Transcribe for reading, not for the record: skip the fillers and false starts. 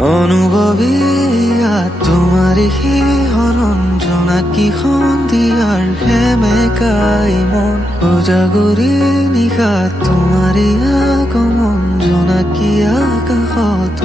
অনুভৱী তোমাৰে শিহৰণ জোনাকী সন্ধিয়াৰ সেমেকাই মন উজাগৰি নিশা তোমাৰে আগমন জোনাকী আকাশত